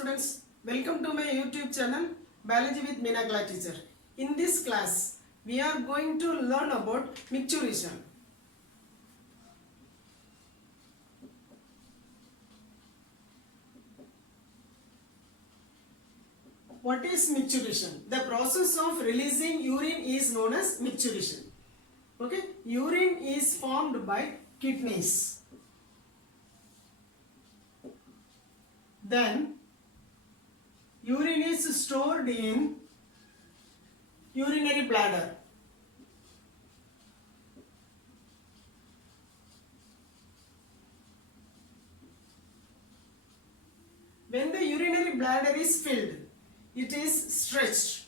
students, welcome to my YouTube channel Biology with Meena Class Teacher. In this class, we are going to learn about micturition. What is micturition? The process of releasing urine is known as micturition. Okay, urine is formed by kidneys. Then urine is stored in urinary bladder. When the urinary bladder is filled, it is stretched.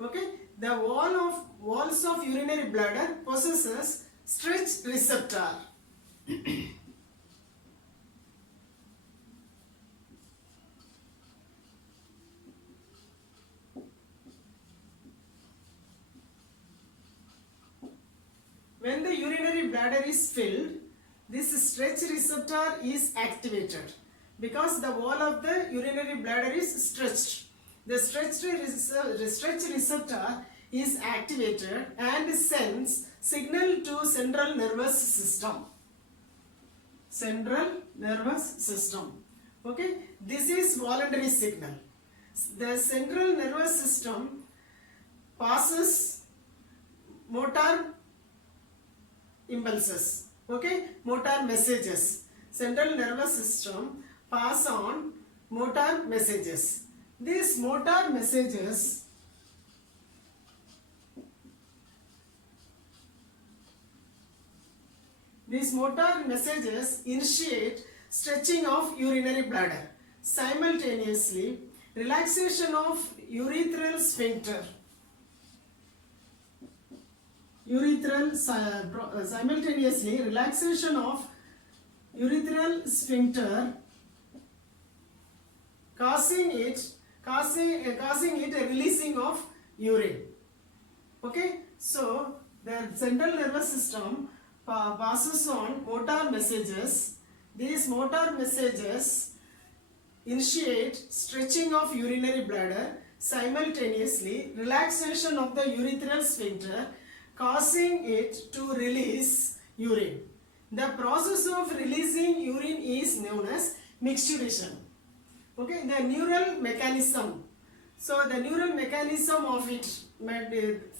Okay, the walls of urinary bladder possesses stretch receptor. When the urinary bladder is filled, this stretch receptor is activated because the wall of the urinary bladder is stretched. The stretch receptor is activated and sends signal to central nervous system. Central nervous system. Okay, this is voluntary signal. The central nervous system passes motor impulses, okay, motor messages. Central nervous system pass on motor messages. These motor messages initiate stretching of urinary bladder. Simultaneously, relaxation of urethral sphincter. Simultaneously relaxation of urethral sphincter causing it a releasing of urine. Okay, so the central nervous system passes on motor messages. These motor messages initiate stretching of urinary bladder, simultaneously relaxation of the urethral sphincter causing it to release urine. The process of releasing urine is known as micturition. Okay, the neural mechanism. So the neural mechanism of it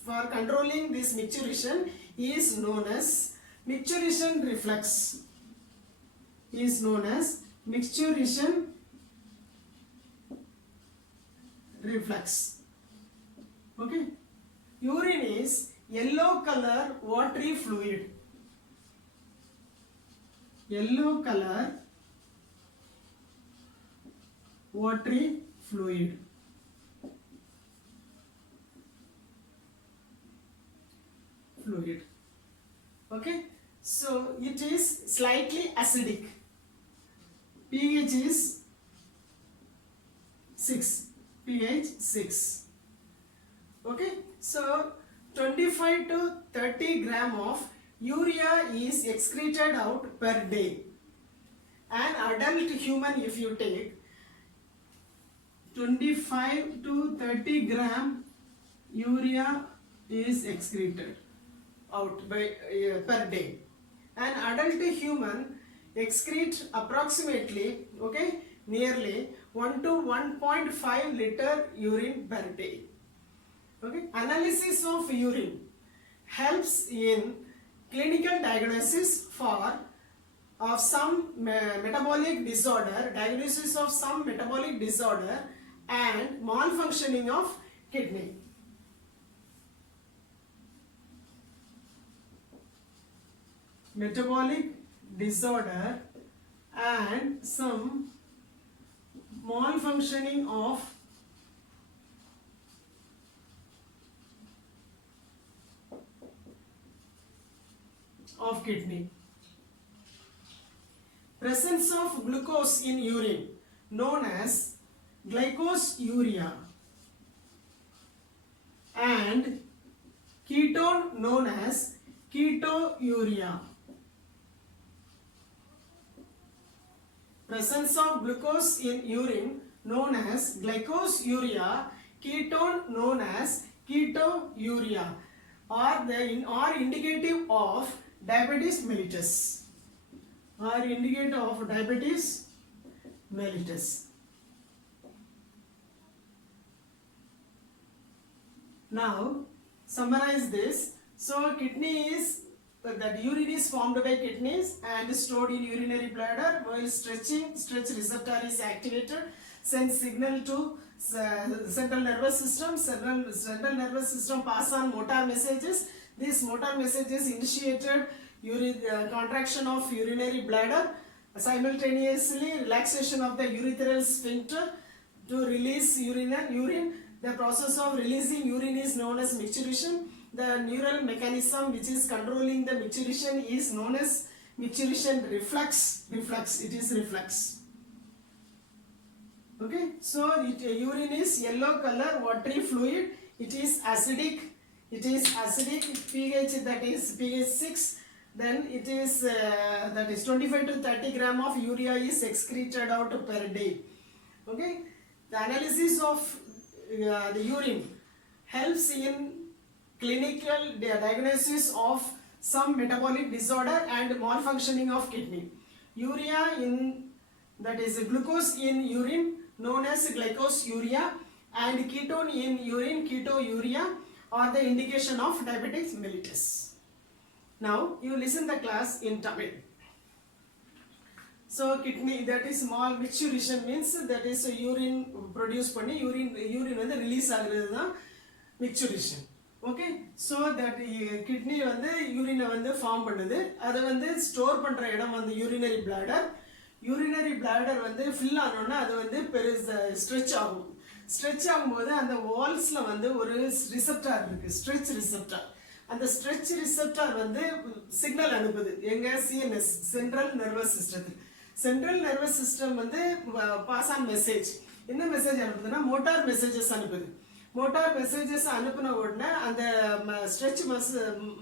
for controlling this micturition is known as micturition reflex. Okay, urine is yellow color watery fluid. Yellow color watery fluid. Okay, so it is slightly acidic. pH is 6. pH 6. Okay, so 25 to 30 gram of urea is excreted out per day. An adult human, if you take 25 to 30 gram urea is excreted out per day. An adult human excrete approximately, okay, nearly 1 to 1.5 liter urine per day. Okay, analysis of urine helps in clinical diagnosis of some metabolic disorder, and malfunctioning of kidney. Metabolic disorder and some malfunctioning of kidney. Presence of glucose in urine known as glycosuria and ketone known as ketouria. Presence of glucose in urine known as glycosuria, ketone known as ketouria are indicative of diabetes mellitus. Are indicator of diabetes mellitus. Now summarize this. So kidney is that urine is formed by kidneys and stored in urinary bladder. While stretch receptor is activated, sends signal to central nervous system. Central nervous system pass on motor messages. These motor messages initiated contraction of urinary bladder, simultaneously relaxation of the urethral sphincter to release urine. The process of releasing urine is known as micturition. The neural mechanism which is controlling the micturition is known as micturition reflex. It is reflex. Okay, so urine is yellow color, watery fluid. It is acidic. pH, that is pH 6. Then it is that is 25 to 30 gram of urea is excreted out per day. Okay, the analysis of the urine helps in clinical diagnosis of some metabolic disorder and malfunctioning of kidney. Urea in, that is glucose in urine known as glycosuria, and ketone in urine, ketouria, are the indication of diabetes mellitus. Now you listen the class in Tamil. So kidney, that is small micturition means that is urine produce பண்ணி urine வந்து release ஆகுறது தான் micturition. Okay, so that kidney வந்து urine வந்து form பண்ணுது, அதை வந்து store பண்ற இடம் வந்து urinary bladder வந்து fill ஆனோன்னா அது வந்து stretch ஆகும். Stretch ஆகும்போது அந்த walls-ல வந்து ஒரு receptor இருக்கு, stretch receptor. அந்த stretch receptor வந்து சிக்னல் அனுப்புது எங்க CNS, central nervous system. Central nervous system வந்து pass on message. என்ன மெசேஜ் அனுப்புதுன்னா மோட்டார் மெசேஜஸ் அனுப்புது. மோட்டார் மெசேஜஸ் அனுப்புன உடனே அந்த ஸ்ட்ரெச்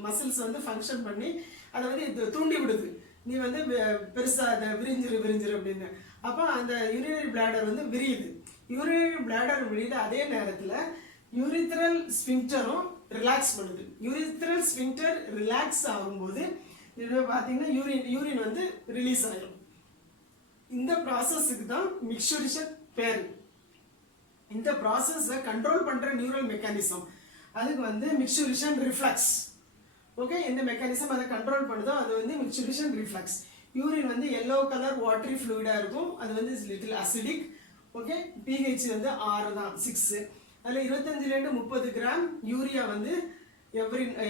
மசில்ஸ் வந்து ஃபங்க்ஷன் பண்ணி அதை வந்து தூண்டி விடுது. நீ வந்து பெருசா அதை விரிஞ்சிரு அப்படின்னு. அப்போ அந்த யூரினரி பிளாடர் வந்து விரியுது. யூரினரி பிளாடர் விரியுது, அதே நேரத்தில் யூரித்ரல் ஸ்பிங்டரும் ரிலாக்ஸ் பண்ணுது. யூரித்ரல் ஸ்பிங்டர் ரிலாக்ஸ் ஆகும்போது பார்த்தீங்கன்னா யூரின் வந்து ரிலீஸ் ஆகிடும். இந்த ப்ராசஸுக்கு தான் மிக்சரிஷன் பேரு. இந்த ப்ராசஸை கண்ட்ரோல் பண்ற நியூரல் மெக்கானிசம் அதுக்கு வந்து மிக்சரிஷன் ரிஃப்ளெக்ஸ். ஓகே, எந்த மெக்கானிசம் அதை கண்ட்ரோல் பண்ணுதோ அது வந்து மிக்சரிஷன் ரிஃப்ளெக்ஸ். யூரின் வந்து எல்லோ கலர் வாட்டரி ஃப்ளூயிடா இருக்கும், அது வந்து லிட்டில் அசிடிக். ஓகே, pH வந்து 6 தான், 6. அதில் 25 to 30 கிராம் யூரியா வந்து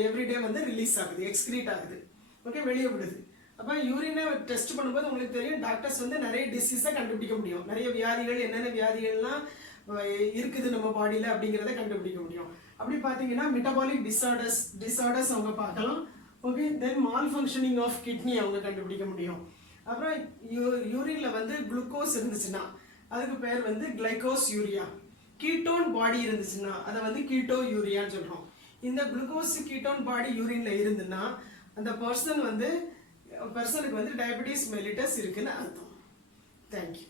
எவ்ரிடே வந்து ரிலீஸ் ஆகுது, எக்ஸ்கிரீட் ஆகுது. ஓகே, வெளியே விடுது. அப்போ யூரினை டெஸ்ட் பண்ணும்போது உங்களுக்கு தெரியும், டாக்டர்ஸ் வந்து நிறைய டிசீஸை கண்டுபிடிக்க முடியும். நிறைய வியாதிகள், என்னென்ன வியாதிகள்லாம் இருக்குது நம்ம பாடியில் அப்படிங்கிறத கண்டுபிடிக்க முடியும். அப்படி பார்த்தீங்கன்னா மெட்டபாலிக் டிசார்டர்ஸ் அவங்க பார்க்கலாம். Okay, then malfunctioning of kidney அவங்க கண்டுபிடிக்க முடியும். அப்புறம் யூரினில் வந்து குளுக்கோஸ் இருந்துச்சுன்னா அதுக்கு பேர் வந்து கிளைகோஸ்யூரியா. கீட்டோன் பாடி இருந்துச்சுன்னா அதை வந்து கீட்டோயூரியான்னு சொல்கிறோம். இந்த குளுக்கோஸ் கீட்டோன் பாடி யூரின்ல இருந்துன்னா அந்த பர்சனுக்கு வந்து டயபெட்டிஸ் மெலிட்டஸ் இருக்குன்னு அர்த்தம். தேங்க்யூ.